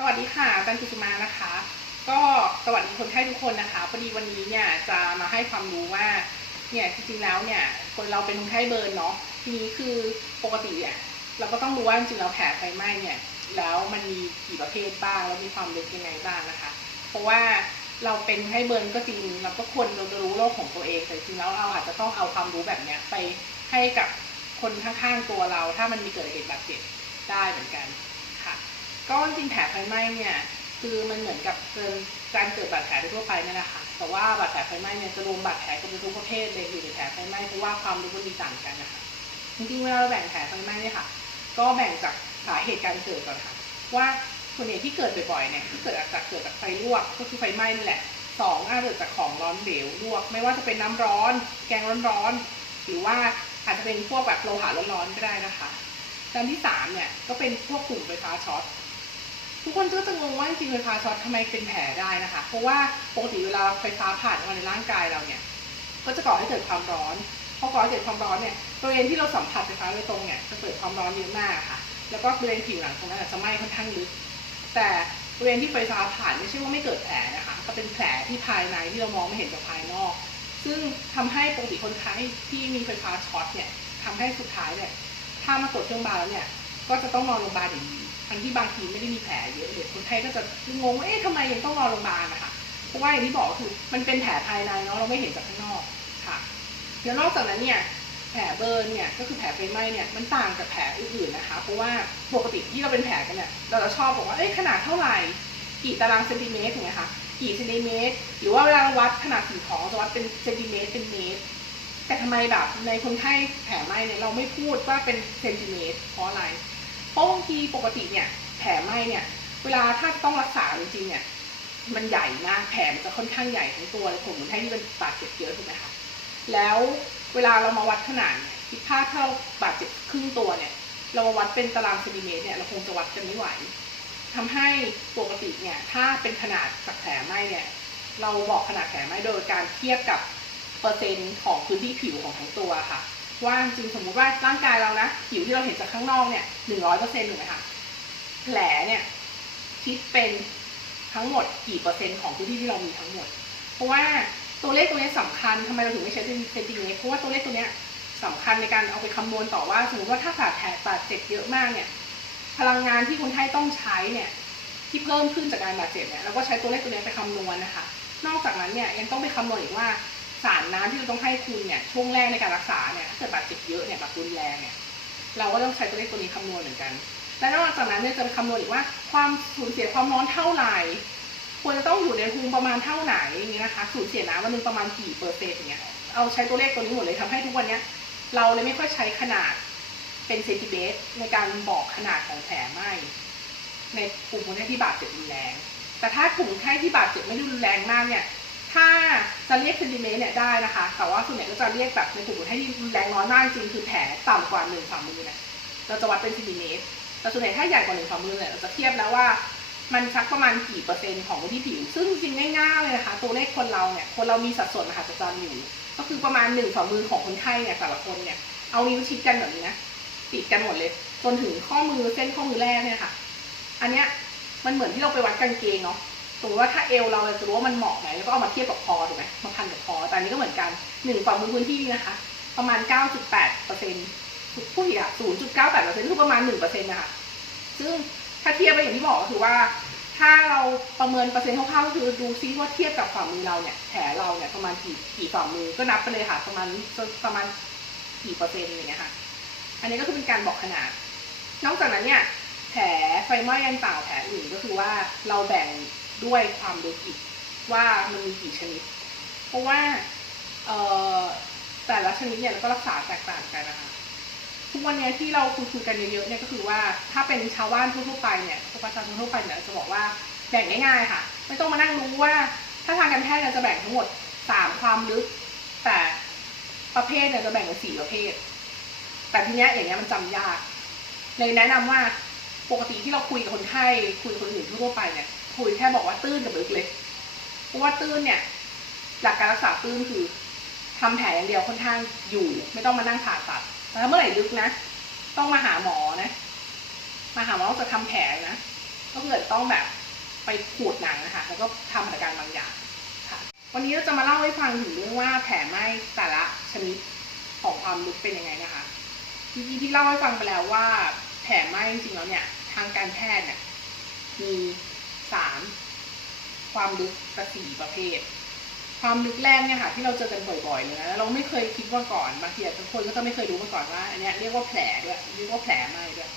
สวัสดีค่ะอาจันกุสุมานะคะ ก็สวัสดีคนไข้ทุกคนนะคะพอดีวันนี้เนี่ยจะมาให้ความรู้ว่าเนี่ยจริงๆแล้วเนี่ยคนเราเป็นคนไข้เบิร์นเนาะทีนี้คือปกติอะเราก็ต้องรู้ว่าจริงๆแล้วแผลไฟไหม้เนี่ยแล้วมันมีกี่ประเภทบ้างแล้วมีความลึกยังไงบ้างนะคะ เพราะว่าเราเป็นคนไข้เบิร์นก็จริงเราก็ควรเราจะรู้โรคของตัวเองแต่จริงแล้วเราอาจจะต้องเอาความรู้แบบเนี้ยไปให้กับคนข้างๆตัวเรา ถ้ามันมีเกิดเหตุบาดเจ็บได้เหมือนกัน ก็จริงแผลไฟไหม้เนี่ยคือมันเหมือนกับเกินการเกิดบาดแผลทั่วไปเนี่ยแหละค่ะแต่ว่าบาดแผลไฟไหม้เนี่ยจะรวมบาดแผลกันทุกประเภทเลยอยู่ในแผลไฟไหม้เพราะว่าความรู้มันมีต่างกันนะคะจริงๆเวลาเราแบ่งแผลไฟไหม้เนี่ยค่ะ ก็แบ่งจากสาเหตุการเกิดก่อนค่ะ ว่าส่วนใหญ่ที่เกิดบ่อยๆเนี่ยที่เกิดจากเกิดจากไฟลวกก็คือไฟไหม้นี่แหละสองอาจจะเกิดจากของร้อนเหลวลวก ไม่ว่าจะเป็นน้ำร้อน แกงร้อนๆหรือว่าอาจจะเป็นพวกแบบโลหะร้อนๆก็ได้นะคะอันที่สามเนี่ยก็เป็นพวกกลุ่มไฟฟ้าช็อต ทุกคนก็จะงงว่าจริงๆไฟฟ้าช็อตทำไมเป็นแผลได้นะคะ เพราะว่าปกติเวลาไฟฟ้าผ่านมาในร่างกายเราเนี่ยก็จะก่อให้เกิดความร้อนพอก่อให้เกิดความร้อนเนี่ยบริเวณที่เราสัมผัสไฟฟ้าโดยตรงเนี่ยจะเกิดความร้อนเยอะมากค่ะ แล้วก็บริเวณผิวหนังตรงนั้นจะไหม้ค่อนข้างลึก แต่บริเวณที่ไฟฟ้าผ่านไม่ใช่ว่าไม่เกิดแผลนะคะก็เป็นแผลที่ภายในที่เรามองไม่เห็นจากภายนอก ซึ่งทำให้ปกติคนไข้ที่มีไฟฟ้าช็อตเนี่ยทำให้สุดท้ายเนี่ยถ้ามากดเครื่องบาแล้วเนี่ยก็จะต้องนอนโรงพยาบาลอย่างนี้ ทั้งที่บางทีไม่ได้มีแผลเยอะเลยคนไข้ก็จะงงว่าเอ๊ะทำไมยังต้องนอโรงพยาบาลนะคะเพราะว่าอย่างที่บอกคือมันเป็นแผลภายในเนาะเราไม่เห็นจากข้างนอกค่ะแล้วนอกจากนั้นเนี่ยแผลเบิร์นเนี่ยก็คือแผลไฟไหม้เนี่ยมันต่างจากแผลอื่นๆนะคะ เพราะว่าปกติที่เราเป็นแผลกันเนี่ยเราจะชอบบอกว่าเอ้ยขนาดเท่าไหร่กี่ตารางเซนติเมตรถูกไหมคะกี่เซนติเมตร หรือว่าเวลาเราวัดขนาดสิ่งของจะวัดเป็นเซนติเมตรเป็นเมตร แต่ทำไมแบบในคนไข้แผลไหม้เนี่ยเราไม่พูดว่าเป็นเซนติเมตรเพราะอะไร เพราะบางทีปกติเนี่ยแผลไหม้เนี่ย เวลาถ้าต้องรักษาจริงๆเนี่ย มันใหญ่มากแผลมันจะค่อนข้างใหญ่ทั้งตัวเลยผมคนไข้ที่เป็นบาดเจ็บเยอะถูกไหมคะแล้วเวลาเรามาวัดขนาดเนี่ยคิดภาพถ้าเราบาดเจ็บครึ่งตัวเนี่ย เรามาวัดเป็นตารางเซนติเมตรเนี่ยเราคงจะวัดกันไม่ไหวทำให้ปกติเนี่ยถ้าเป็นขนาดจากแผลไหม้เนี่ย เราบอกขนาดแผลไหม้โดยการเทียบกับเปอร์เซ็นต์ของพื้นที่ผิวของทั้งตัวค่ะ ว่าจริงสมมุติว่าร่างกายเรานะผิวที่เราเห็นจากข้างนอกเนี่ยหนึ่งร้อยเปอร์เซ็นต์ถูกไหมคะแผลเนี่ยคิดเป็นทั้งหมดกี่เปอร์เซ็นต์ของพื้นที่ที่เรามีทั้งหมด เพราะว่าตัวเลขตัวนี้สำคัญทำไมเราถึงไม่ใช้เซนติเมตรเพราะว่าตัวเลขตัวนี้ยสำคัญในการเอาไปคำนวณต่อว่าสมมติว่าถ้าบาดแผลบาดเจ็บเยอะมากเนี่ยพลังงานที่คนไข้ต้องใช้เนี่ยที่เพิ่มขึ้นจากการบาดเจ็บเนี่ยเราก็ใช้ตัวเลขตัวนี้ไปคำนวณนะคะ นอกจากนั้นเนี่ยยังต้องไปคำนวณอีกว่า สารน้ำที่เราต้องให้คุณเนี่ยช่วงแรกในการรักษาเนี่ยถ้าเกิดบาดเจ็บเยอะเนี่ยแบบรุนแรงเนี่ยเราก็ต้องใช้ตัวเลขตัวนี้คำนวณเหมือนกัน และนอกจากนั้นเนี่ยจะคำนวณอีกว่าความสูญเสียความร้อนเท่าไหร่ควรจะต้องอยู่ในภูมิประมาณเท่าไหนอย่างเงี้ยนะคะสูญเสียน้ำวันหนึงประมาณกี่เปอร์เซ็นต์อย่างเงี้ยเอาใช้ตัวเลขตัวนี้หมดเลยทำให้ทุกวันเนี้ยเราเลยไม่ค่อยใช้ขนาดเป็นเซนติเมตรในการบอกขนาดของแผลไหมในกลุ่มคนไข้ที่บาดเจ็บรุนแรง แต่ถ้ากลุ่มคนไข้ที่บาดเจ็บไม่รุนแรงมากเนี่ย ถ้าจะเรียกเซนติเมตรเนี่ยได้นะคะ แต่ว่าส่วนใหญ่ก็จะเรียกแบบในกลุ่มคนไข้แรงน้อยมากจริงคือแผลต่ำกว่าหนึ่งฝ่ามือเนี่ยเราจะวัดเป็นเซนติเมตร แต่ส่วนใหญ่ถ้าใหญ่กว่าหนึ่งฝ่ามือเนี่ยเราจะเทียบแล้วว่ามันสักประมาณกี่เปอร์เซ็นต์ของพื้นที่ผิว ซึ่งจริงง่ายๆเลยนะคะ ตัวเลขคนเราเนี่ย คนเรามีสัดส่วนมหาศาลอยู่ ก็คือประมาณหนึ่งฝ่ามือของคนไข้เนี่ยแต่ละคนเนี่ย เอานิ้วชิดกันแบบนี้นะ ติดกันหมดเลย จนถึงข้อมือเส้นข้อมือแรกเนี่ยค่ะ อันเนี้ยมันเหมือนที่เราไปวัดกางเกงเนาะ สมมติว่าถ้าเอวเราจะรู้ว่ามันเหมาะไหนแล้วก็เอามาเทียบกับคอถูกไหมมาพันกับคอแต่อันนี้ก็เหมือนกันหนึ่งฝ่ามือพื้นที่นะคะ ประมาณ 9.8เปอร์เซ็นต์ผู้หญิงอะ0.98เปอร์เซ็นต์คือประมาณ1เปอร์เซ็นต์นะคะซึ่งถ้าเทียบไปอย่างที่บอกก็คือว่า ถ้าเราประเมินเปอร์เซ็นต์คร่าวๆก็คือดูซิว่าเทียบกับฝ่ามือเราเนี่ยแผลเราเนี่ยประมาณกี่กี่ฝ่ามือก็นับไปเลยค่ะประมาณประมาณกี่เปอร์เซ็นต์อย่างเงี้ยค่ะ อันนี้ก็คือเป็นการบอกขนาด นอกจากนั้นเนี่ยแผลไฟไหม้ยันต่าแผลอื่นก็คือว่าเราแบ่ง ด้วยความลึกอีกว่ามันมีกี่ชนิด เพราะว่าเอ่แต่ละชนิดเนี่ยเราก็รักษาแตกต่างกันนะคะทุกวันนี้ที่เราคุยคุยกันเยอะๆเนี่ยก็คือว่าถ้าเป็นชาวบ้านทั่วๆไปเนี่ยประชาชนทั่วไปเนี่ยจะบอกว่าแบ่งง่ายๆค่ะ ไม่ต้องมานั่งรู้ว่า ถ้าทางการแพทย์เนี่ยจะแบ่งทั้งหมดสามความลึก แต่ประเภทเนี่ยจะแบ่งเป็นสี่ประเภท แต่ทีเนี้ยอย่างเงี้ยมันจำยากเลยแนะนำว่าปกติที่เราคุยกับคนไข้คุยกับคนอื่นทั่วๆไปเนี่ย คุยแค่บอกว่าตื้นกับลึกเลยเพราะว่าตื้นเนี่ย หลักการรักษาตื้นคือทำแผลอย่างเดียวค่อนข้างอยู่ ไม่ต้องมานั่งผ่าตัด แต่ถ้าเมื่อไหร่ลึกนะ ต้องมาหาหมอนะ มาหาหมอจะทำแผลนะ ก็เกิดต้องแบบไปขูดหนังนะคะ แล้วก็ทำหัตถการบางอย่างค่ะ วันนี้เราจะมาเล่าให้ฟังถึงเรื่องว่าแผลไหม้แต่ละชนิดของความลึกเป็นยังไงนะคะเมื่อกี้ที่เล่าให้ฟังไปแล้วว่าแผลไหม้จริงๆแล้วเนี่ย ทางการแพทย์เนี่ยมี สามความลึกประสี่ประเภท ความลึกแรกเนี่ยค่ะ ที่เราเจอกันบ่อยๆเลยนะเราไม่เคยคิดมาก่อนบางทีทุกคนก็จะไม่เคยรู้มาก่อนว่า อันนี้เรียกว่าแผลด้วยเรียกว่าแผลไหมด้วย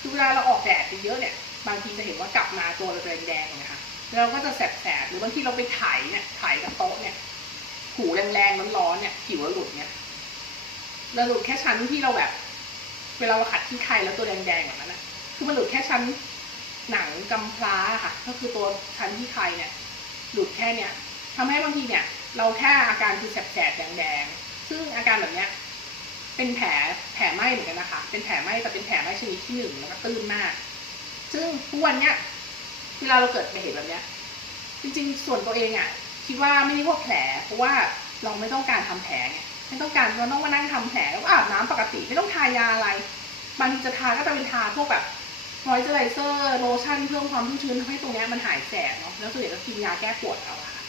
คือเวลาเราออกแดดไปเยอะเนี่ยบางทีจะเห็นว่ากลับมาตัวเราจะแดงๆนะคะแล้วเราก็จะแสบๆหรือบางทีเราไปถ่ายเนี่ยถ่ายกับโต๊ะเนี่ยหูแรงๆร้อนๆเนี่ยผิวเราหลุดเนี่ยเราหลุดแค่ชั้นที่เราแบบ เวลาเราขัดที่ไข่แล้วตัวแดงๆแบบนั้นนะคือมันหลุดแค่ชั้น หนังกำพร้าค่ะ ก็คือตัวชั้นที่ไข่เนี่ยหลุดแค่เนี่ยทำให้บางทีเนี่ย เราแค่อาการคือแสบๆแดงๆซึ่งอาการแบบเนี้ยเป็นแผลแผลไหม้เหมือนกันนะคะ เป็นแผลไหม้แต่เป็นแผลไหม้ชนิดที่หนึ่งแล้วก็ตื้นมาก ซึ่งทุกวันเนี้ยเวลาเราเกิดเหตุแบบเนี้ย จริงๆ ส่วนตัวเองอะคิดว่าไม่ได้ว่าแผล เพราะว่าเราไม่ต้องการทำแผลไงไม่ต้องการเราต้องมานั่งทำแผลแล้วก็อาบน้ำปกติไม่ต้องทายาอะไรบางทีจะทาก็จะเป็นทาพวกแบบ มอยเจอไรเซอร์โลชั่นเพิ่มความชุ่มชื้นทำให้ตรงนี้มันหายแสบเนาะแล้วส่วนใหญ่ก็กินยาแก้ปวดเอาค่ะ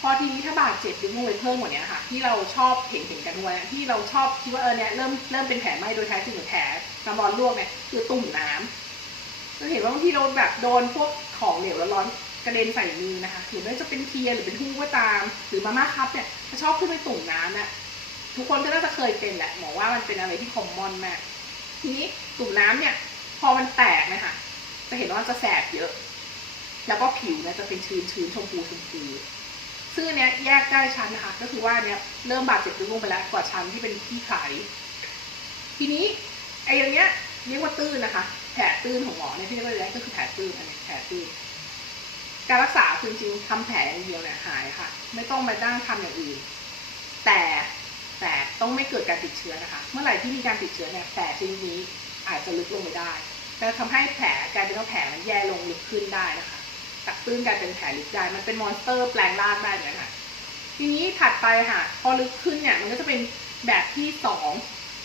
พอทีนี้ถ้าบาดเจ็บหรือมวยเพิ่มกว่านี้ค่ะ ที่เราชอบเห็นเห็นกันด้วยที่เราชอบคิดว่าเออเนี้ยเริ่มเริ่มเป็นแผลไหม้โดยแท้จริงหรือแผลน้ำร้อนลวกเนี่ยคือตุ่มน้ำเราเห็นว่าบางทีเราแบบโดนพวกของเหลวร้อนกระเด็นใส่มือนะคะหรือไม่ว่าจะเป็นเทียนหรือเป็นทู่ก็ตาม หรือมาม่าคัพเนี่ยจะชอบขึ้นไปตุ่มน้ำเนี่ยทุกคนก็น่าจะเคยเป็นแหละหมอว่ามันเป็นอะไรที่คอมมอนมากทีนี้ตุ่มน้ำเนี่ย พอมันแตกนะคะ จะเห็นว่าจะแสบเยอะ แล้วก็ผิวเนี่ยจะเป็นชื้นชื้นๆชมพูชมพูซึ่งอันเนี้ยแยกได้ชั้นนะคะ ก็คือว่าเนี่ยเริ่มบาดเจ็บลึกลงไปแล้วกว่าชั้นที่เป็นที่ไขทีนี้ไอ้อย่างเงี้ยเรียกว่าตื้นนะคะ แผลตื้นของหมอเนี่ยที่เรียกว่าอะไรก็คือแผลตื้นอันนี้แผลตื้นการรักษาคือจริงๆทำแผลอย่างเดียวเนี่ยหายค่ะ ไม่ต้องมานั่งทำอย่างอื่น แต่แต่ต้องไม่เกิดการติดเชื้อนะคะ เมื่อไหร่ที่มีการติดเชื้อเนี่ยแผลชนิดนี้อาจจะลึกลงไปได้ จะทำให้แผลกลายเป็นว่าแผลมันแย่ลงลึกขึ้นได้นะคะจากตื้นกลายเป็นแผลลึกได้มันเป็นมอนสเตอร์แปลงร่างได้เหมือนกันค่ะ ทีนี้ถัดไปค่ะ พอลึกขึ้นเนี่ย มันก็จะเป็นแบบที่สอง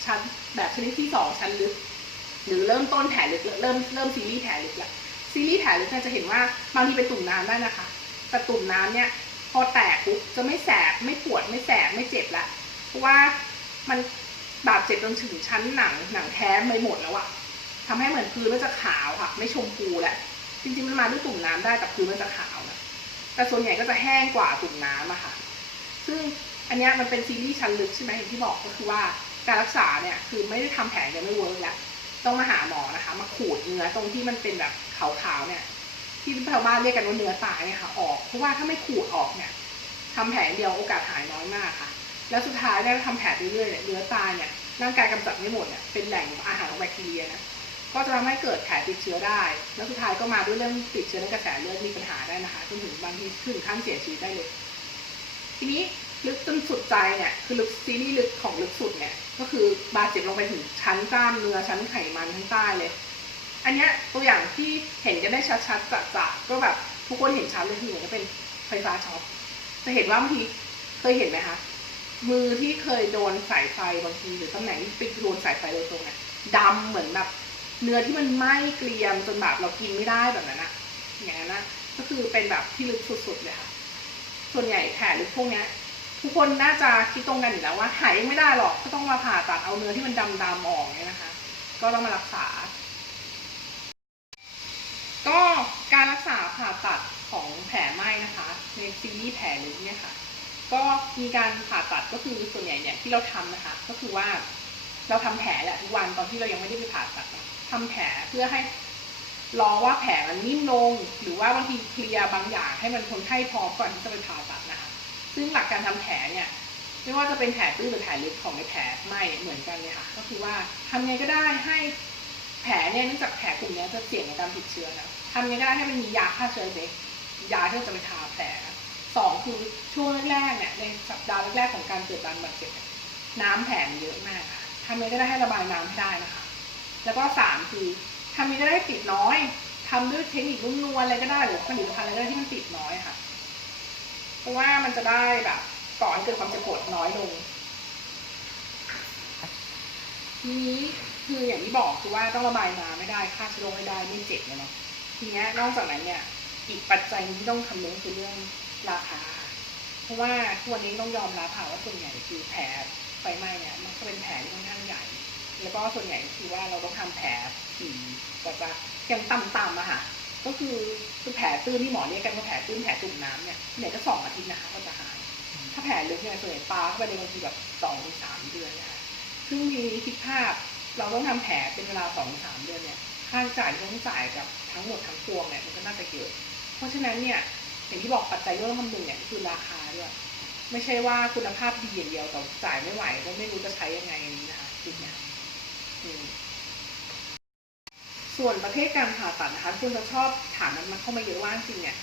ชั้นแบบชนิดที่สองชั้นลึก หรือเริ่มต้นแผลลึกเริ่มเริ่มซีรีส์แผลลึกละซีรีส์แผลลึกเนี่ยจะเห็นว่าบางทีเป็นตุ่มน้ำได้นะคะแต่ตุ่มน้ำเนี่ยพอแตกปุ๊บจะไม่แสบไม่ปวดไม่แสบไม่เจ็บละเพราะว่ามันบาดเจ็บจนถึงชั้นหนังหนังแท้ไม่หมดแล้วอะ ทำให้เหมือนพื้นมันจะขาวค่ะ ไม่ชมพูแหละ จริงๆมันมาด้วยตุ่มน้ำได้แต่พื้นมันจะขาวนะแต่ส่วนใหญ่ก็จะแห้งกว่าตุ่มน้ำอะค่ะ ซึ่งอันนี้มันเป็นซีรีส์ชั้นลึกใช่ไหมอย่างที่บอกก็คือว่าการรักษาเนี่ยคือไม่ได้ทำแผลยังไม่เวิร์กแล้วต้องมาหาหมอนะคะ มาขูดเนื้อตรงที่มันเป็นแบบขาวๆเนี่ย ที่ชาวบ้านเรียกกันว่าเนื้อตายเนี่ยค่ะ ออกเพราะว่าถ้าไม่ขูดออกเนี่ยทำแผลเดียวโอกาสหายน้อยมากค่ะ แล้วสุดท้ายเนี่ยทำแผลเรื่อยๆเนี่ยเนื้อตายเนี่ยร่างกายกำจัดไม่หมดเนี่ยเป็นแหล่งอาหารของแบคทีเรียนะ ก็จะทำให้เกิดแผลติดเชื้อได้ แล้วสุดท้ายก็มาด้วยเรื่องติดเชื้อในกระแสเลือดมีปัญหาได้นะคะจนถึงบางทีถึงขั้นเสียชีวิตได้เลย ทีนี้ลึกจนสุดใจเนี่ยคือลึกซีรีส์ลึกของลึกสุดเนี่ยก็คือบาดเจ็บลงไปถึงชั้นกล้ามเนื้อชั้นไขมันทั้งใต้เลย อันเนี้ยตัวอย่างที่เห็นกันได้ชัดๆจะๆก็แบบทุกคนเห็นชัดเลยคือเหมือนจะเป็นไฟฟ้าช็อตจะเห็นว่าบางทีเคยเห็นไหมคะมือที่เคยโดนสายไฟบางทีหรือตำแหน่งที่ไปโดนสายไฟโดยตรงเนี่ยดำเหมือนแบบ เนื้อที่มันไหม้เกรียมจนแบบเรากินไม่ได้แบบนั้นอะอย่างนั้นนะก็คือเป็นแบบที่ลึกสุดๆเลยค่ะ ส่วนใหญ่แผลลึกพวกเนี้ยทุกคนน่าจะคิดตรงกันอยู่แล้วว่าหายยังไม่ได้หรอกก็ต้องมาผ่าตัดเอาเนื้อที่มันดำๆออกเนี่ยนะคะ ก็ต้องมารักษา ก็การรักษาผ่าตัดของแผลไหม้นะคะ ในซีรีส์แผลลึกเนี่ยค่ะ ก็มีการผ่าตัดก็คือส่วนใหญ่เนี่ยที่เราทำนะคะ ก็คือว่าเราทำแผลแหละทุกวันตอนที่เรายังไม่ได้ไปผ่าตัดนะ ทำแผลเพื่อให้รอว่าแผลมันนิ่มลง หรือว่าบางทีเคลียร์บางอย่างให้มันคนไข้พร้อมก่อนที่จะไปผ่าตัดนะคะซึ่งหลักการทำแผลเนี่ยไม่ว่าจะเป็นแผลตื้นหรือแผลลึกของในแผลไม้เหมือนกันเลยค่ะ ก็คือว่าทำไงก็ได้ให้แผลเนี่ยเนื่องจากแผลกลุ่มนี้จะเสี่ยงในการติดเชื้อนะทำไงก็ได้ให้มันมียาฆ่าเชื้อเด็กยาที่เราจะไปทาแผลสองคือช่วงแรกๆเนี่ยในสัปดาห์แรกๆของการเกิดการบาดเจ็บนี่ยน้ำแผลมันเยอะมากค่ะทำไงก็ได้ให้ระบายน้ำให้ได้นะคะ แล้วก็สามคือทำยังไงก็ได้ติดน้อยทำด้วยเทคนิคนุ่มนวลอะไรก็ได้หรือผลิตภัณฑ์อะไรก็ได้ที่มันติดน้อยค่ะ เพราะว่ามันจะได้แบบก่อให้เกิดความเจ็บปวดน้อยลงทีนี้คืออย่างที่บอกคือว่าต้องระบายน้ำไม่ได้ฆ่าเชื้อโรคไม่ได้ไม่เจ็บเลยเนาะทีนี้นอกจากนั้นเนี่ย อีกปัจจัยหนึ่งที่ต้องคำนึงคือเรื่องราคา เพราะว่าทุกวันนี้ต้องยอมรับค่ะว่าส่วนใหญ่คือแผลไฟไหม้เนี่ยมันก็เป็นแผลที่ค่อนข้างใหญ่ แล้วก็ส่วนใหญ่คือว่าเราต้องทำแผลถี่กว่าจะอย่างต่ำๆอะค่ะ ก็คือคือแผลตื้นที่หมอเรียกกันว่าแผลตื้นแผลตุ่มน้ำเนี่ยเนี่ยก็สองอาทิตย์นะคะก็จะหาย ถ้าแผลลึกเนี่ยส่วนใหญ่ปาเข้าไปในบางทีแบบสองถึงสามเดือนนะคะซึ่งทีนี้คิดภาพเราต้องทำแผลเป็นเวลาสองสามเดือนเนี่ย ค่าใช้จ่ายที่ต้องจ่ายกับทั้งหมดทั้งปวงเนี่ยมันก็น่าจะเยอะเพราะฉะนั้นเนี่ยอย่างที่บอกปัจจัยเรื่องคำนึงเนี่ยคือราคาด้วยไม่ใช่ว่าคุณภาพดีอย่างเดียวแต่จ่ายไม่ไหวก็ไม่รู้จะใช้ยังไงนะคะจุดเนี้ย ส่วนประเภทการผ่าตัดนะคะคุณจะชอบถามมันมันเข้ามาเยอะว่าจริงเนี่ย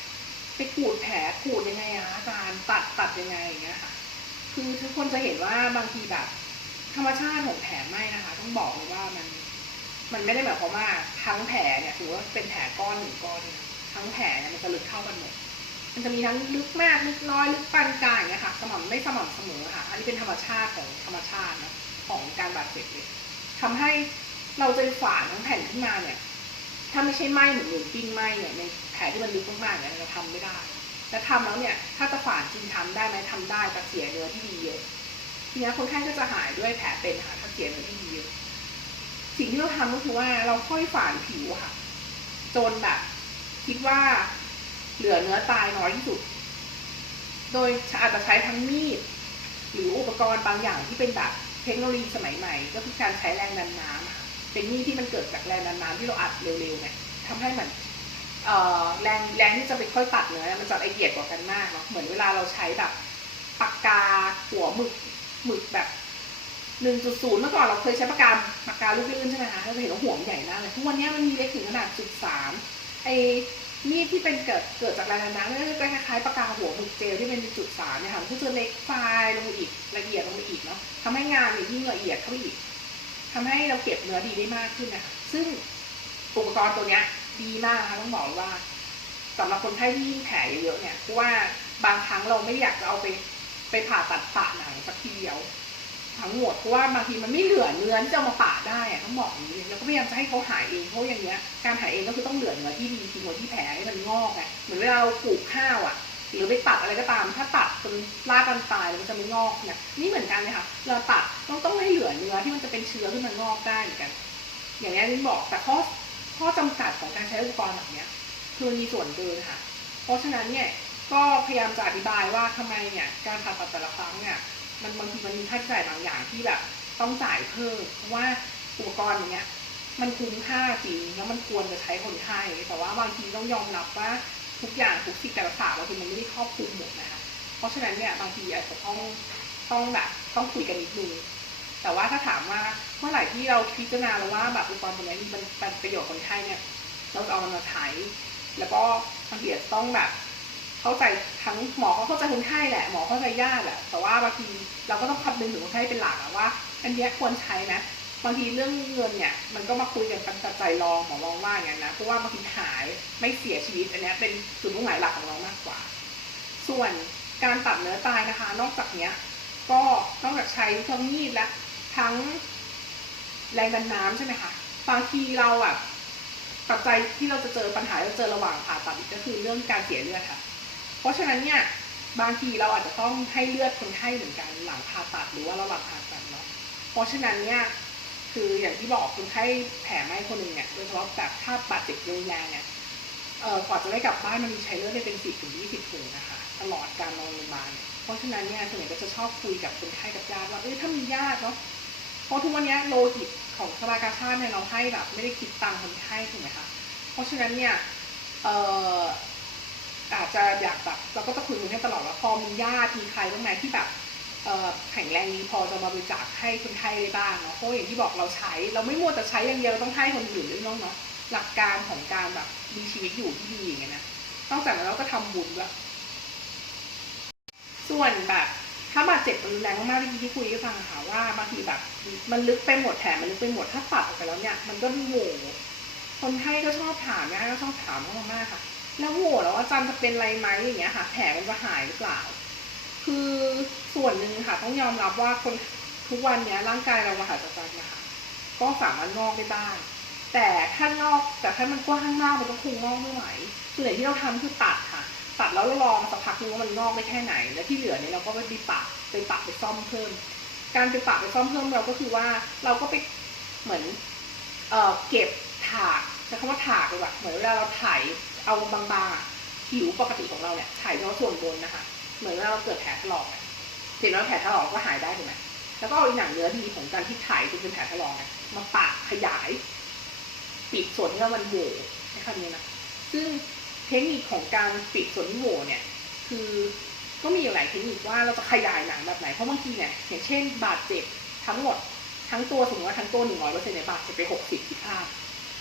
ไปขูดแผลขูดยังไงอะอาจารย์ตัดตัดยังไงอย่างเงี้ยค่ะ คือทุกคนจะเห็นว่าบางทีแบบ ธรรมชาติของแผลไหม้นะคะ ต้องบอกเลยว่ามัน มันไม่ได้หมายความว่าทั้งแผลเนี่ยถือว่าเป็นแผลก้อนหนึ่งก้อนเนี่ยทั้งแผลเนี่ยมันจะลึกเท่ากันหมดมันจะมีทั้งลึกมากลึกน้อยลึกปานกลางอย่างเงี้ยค่ะ สม่ำไม่สม่ำเสมอค่ะ อันนี้เป็นธรรมชาติของธรรมชาตินะของการบาดเจ็บเลย ทำให้เราจะฝานทั้งแผ่นขึ้นมาเนี่ย ถ้าไม่ใช่ไหม้เหมือนหมูปิ้งไหม้เนี่ยในแผลที่มันลึกมากๆเนี่ยเราจะทำไม่ได้ และทำแล้วเนี่ย ถ้าจะฝานจริงทำได้ไหมทำได้แต่เสียเนื้อที่ดีเยอะทีนี้คนไข้ก็จะหายด้วยแผลเป็นค่ะถ้าเสียเนื้อที่ดีเยอะสิ่งที่เราทำก็คือว่าเราค่อยฝานผิวค่ะ จนแบบคิดว่าเหลือเนื้อตายน้อยที่สุด โดยอาจจะใช้ทั้งมีดหรืออุปกรณ์บางอย่างที่เป็นแบบ เทคโนโลยีสมัยใหม่ก็คือการใช้แรงดันน้ำเป็นมีดที่มันเกิดจากแรงดันน้ำที่เราอัดเร็วๆเนี่ยทำให้มันแรงแรงที่จะไปค่อยตัดเนื้อมันจะละเอียดกว่ากันมากเนาะเหมือนเวลาเราใช้แบบปากกาหัวหมึกหมึกแบบหนึ่งจุดศูนย์เมื่อก่อนเราเคยใช้ปากกาปากกาลูกลื่นใช่ไหมคะเราจะเห็นว่าหัวมันใหญ่มากเลยทุกวันนี้มันมีเล็กถึงขนาดจุดสามไอ มีดที่เป็นเกิดเกิดจากแรงดันน้ำเนี่ยก็จะคล้ายๆปากกาหัวหมึกเจลที่เป็นจุดสามเนี่ยค่ะมันก็จะเล็กไฟล์ลงอีกละเอียดลงไปอีกเนาะทำให้งานเนี่ยยิ่งละเอียดเข้าไปอีกทำให้เราเก็บเนื้อดีได้มากขึ้นนะคะซึ่งอุปกรณ์ตัวเนี้ยดีมากนะคะต้องบอกว่าสำหรับคนไข้ที่แผลเยอะๆเนี่ยเพราะว่าบางครั้งเราไม่อยากจะเอาไปไปผ่าตัดปะหนังสักทีเดียว ทั้งหมดเพราะว่าบางทีมันไม่เหลือเนื้อที่จะมาปาดได้อะต้องบอกอย่างนี้แล้วก็พยายามจะให้เขาหายเองเพราะอย่างเงี้ยการหายเองก็คือต้องเหลือเนื้อที่ดีทิ้งไว้ที่แผลให้มันงอกไงเหมือนเวลาเราปลูกข้าวอะหรือไปตัดอะไรก็ตาม ถ้าตัดจนรากมันตายมันจะไม่งอกเนี่ยนี่เหมือนกันเลยค่ะ เราตัดต้องต้องให้เหลือเนื้อที่มันจะเป็นเชื้อขึ้นมางอกได้เหมือนกัน อย่างนี้นี่บอกแต่ข้อข้อจำกัดของการใช้อุปกรณ์แบบเนี้ยคือมีส่วนเกินค่ะ เพราะฉะนั้นเนี่ยก็พยายามจะอธิบายว่าทำไมเนี่ยการผ่าตัดแต่ละครั้งเนี่ย มันบางทีมันมีค่าใช้จ่ายบางอย่างที่แบบต้องจ่ายเพิ่มเพราะว่าอุปกรณ์อย่างเงี้ย มันคุ้มค่าจริงแล้วมันควรจะใช้คนไข้แต่ว่าบางทีต้องยอมรับว่าทุกอย่างทุกสิ่งการรักษาบางทีมันไม่ได้ครอบคลุมหมดนะคะเพราะฉะนั้นเนี่ยบางทีอาจจะต้องต้องแบบต้องคุยกันนิดนึงแต่ว่าถ้าถามว่าเมื่อไหร่ที่เราพิจารณาแล้วว่าแบบอุปกรณ์ตัวนี้มีเป็นประโยชน์คนไข้เนี่ยเราจะเอามันมาใช้แล้วก็บางทีอาจจะต้องแบบ เข้าใจทั้งหมอเขาเข้าใจคนไข้แหละ หมอเข้าใจญาติแหละแต่ว่าบางทีเราก็ต้องคำนึงถึงคนไข้เป็นหลักอะว่าอันนี้ควรใช้นะบางทีเรื่องเงินเนี่ยมันก็มาคุยกันเป็นปัจจัยรองหมอมองว่าอย่างนั้นนะเพราะว่าบางทีหายไม่เสียชีวิตอันนี้เป็นจุดมุ่งหมายหลักของเรามากกว่า ส่วนการตัดเนื้อตายนะคะ นอกจากเนี้ยก็นอกจากใช้ทั้งมีดและทั้งแรงดันน้ำใช่ไหมคะบางทีเราอะปัจจัยที่เราจะเจอปัญหาเราเจอระหว่างผ่าตัดก็คือเรื่องการเสียเลือดค่ะ ราะฉะนั้นเนี่ยบางทีเราอาจจะต้องให้เลือดคนไข้เหมือนกันหลังผ่าตัดหรือว่าระหว่างผ่าตัดเนาะ เพราะฉะนั้นเนี่ยคืออย่างที่บอกคนไข้แผลไหม้คนหนึ่งเนี่ยโดยเฉพาะแบบถ้าบาดเจ็บรุนแรงเนี่ยเอ่อกว่าจะได้กลับบ้านมันมีใช้เลือดได้เป็นสิบถึงยี่สิบถุงนะคะตลอดการนอนโรงพยาบาล เพราะฉะนั้นเนี่ยส่วนใหญ่ก็จะชอบคุยกับคนไข้กับญาติว่าเอ้ยถ้ามีญาติเนาะเพราะทุกวันนี้โลหิตของสภากาชาติเนี่ยเราให้แบบไม่ได้คิดตังค์คนไข้ถูกไหมคะ เพราะฉะนั้นเนี่ยเอ่อ อาจจะอยากแบบเราก็จะคุยกันให้ตลอดว่าพอมีญาติมีใครบ้างไหมที่แบบแข็งแรงดีพอจะมาบริจาคให้คนไข้ได้บ้างเนาะเพราะอย่างที่บอกเราใช้ เราไม่มัวแต่ใช้อย่างเดียวเราต้องให้คนอื่นด้วยเนาะเนาะหลักการของการแบบมีชีวิตอยู่ที่ดีอย่างเงี้ยนะนอกจากนั้นเราก็ทำบุญด้วยส่วนแบบถ้าบาดเจ็บรุนแรงมากๆที่ที่คุยให้ฟังค่ะว่าบางทีแบบ มันลึกไปหมดแผลมันลึกไปหมดถ้าตัดออกไปแล้วเนี่ย มันก็โหว่คนไข้ก็ชอบถามนะก็ชอบถามมากๆค่ะ แล้วโหวแล้วอาจารย์จะเป็นไรไหมอย่างเงี้ยค่ะ แผลมันจะหายหรือเปล่า คือส่วนหนึ่งค่ะ ต้องยอมรับว่าคนทุกวันเนี้ยร่างกายเรามหัศจรรย์นะคะก็สามารถงอกได้บ้าง แต่ถ้างอกแต่ถ้ามันกว้างมากมันก็คงงอกไม่ไหวส่วนใหญ่ที่เราทำคือตัดค่ะ ตัดแล้วเราลองสักพักนึงว่ามันงอกได้แค่ไหน แล้วที่เหลือเนี่ยเราก็ไปปะไปปะไปซ่อมเพิ่ม การไปปะไปซ่อมเพิ่มเราก็คือว่าเราก็ไปเหมือนเอ่อเก็บถากใช้คำว่าถากเลยว่ะเหมือนเวลาเราถ่าย เอาบางๆอะผิวปกติของเราเนี่ยถ่ายเฉพาะส่วนบนนะคะ เหมือนเวลาเราเกิดแผลถลอกเสร็จแล้วแผลถลอกก็หายได้ถูกไหมแล้วก็เอาหนังเนื้อดีของการที่ถ่ายจนเป็นแผลถลอกเนี่ยมาปะขยาย ปิดส่วนที่ว่ามันโหว่ใช้คำนี้นะซึ่งเทคนิคของการปิดส่วนที่โหว่เนี่ย คือก็มีอยู่หลายเทคนิคว่าเราจะขยายหนังแบบไหนเพราะบางทีเนี่ยอย่างเช่น บาดเจ็บทั้งหมดทั้งตัวสมมติว่าทั้งตัวหนึ่งร้อยเปอร์เซ็นต์ในยบาดเจ็บไปหกสิบที่พลาด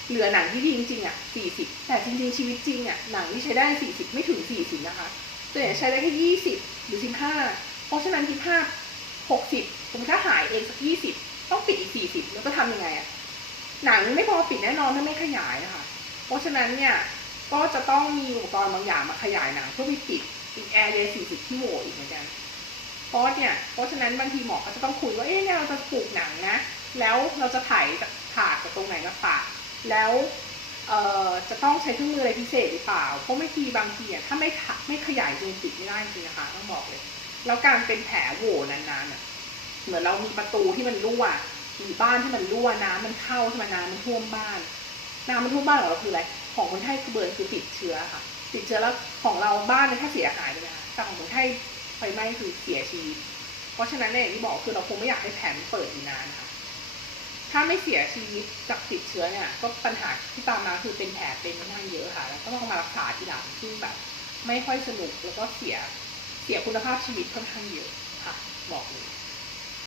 เหลือหนังที่ดีจริงๆอะสี่สิบแต่จริงๆชีวิตจริงอะหนังที่ใช้ได้สี่สิบไม่ถึงสี่สิบนะคะตัวอย่างใช้ได้แค่ยี่สิบหรือสิบห้าเพราะฉะนั้นที่พลาดหกสิบสมถ้าหายเองสักยี่สิบต้องปิดอีกสี่สิบแล้วก็ทำยังไงอะหนังไม่พอปิดแน่นอนถ้าไม่ขยายนะคะเพราะฉะนั้นเนี่ยก็จะต้องมีอุปกรณ์บางอย่างมาขยายหนังเพื่อไปปิดอีกแอร์เรียสี่สิบที่โหวอีกเหมือนกันเพราะเนี่ยเพราะฉะนั้นบางทีหมอก็จะต้องคุยว่าเอ๊ะเนี่ยเราจะปลูกหนังนะ แล้วเราจะถ่ายจากถากจากตรงไหนมาปะ แล้วจะต้องใช้เครื่องมืออะไรพิเศษหรือเปล่า เพราะไม่ทีบางทีอะถ้าไม่ไม่ขยายจริงปิดไม่ได้จริงนะคะต้องบอกเลย แล้วการเป็นแผลโหว่นานๆอะเหมือนเรามีประตูที่มันรั่วมีบ้านที่มันรั่วน้ำมันเข้าใช่ไหมน้ำมันท่วมบ้าน น้ำมันท่วมบ้านของเราคืออะไร ของคนไข้คือเบิร์นคือติดเชื้อค่ะ ติดเชื้อแล้วของเราบ้านเนี่ยถ้าเสียหายเลยนะคะแต่ของคนไข้ไฟไหม้คือเสียชีวิตเพราะฉะนั้นเนี่ยที่บอกคือเราคงไม่อยากให้แผลมันเปิดอยู่นานค่ะ ถ้าไม่เสียชีวิตจากติดเชื้อเนี่ยก็ปัญหาที่ตามมาคือเป็นแผลเป็นค่อนข้างเยอะค่ะ แล้วก็ต้องมารักษาทีหลังซึ่งแบบไม่ค่อยสนุกแล้วก็เสียเสียคุณภาพชีวิตค่อนข้างเยอะค่ะ บอกเลย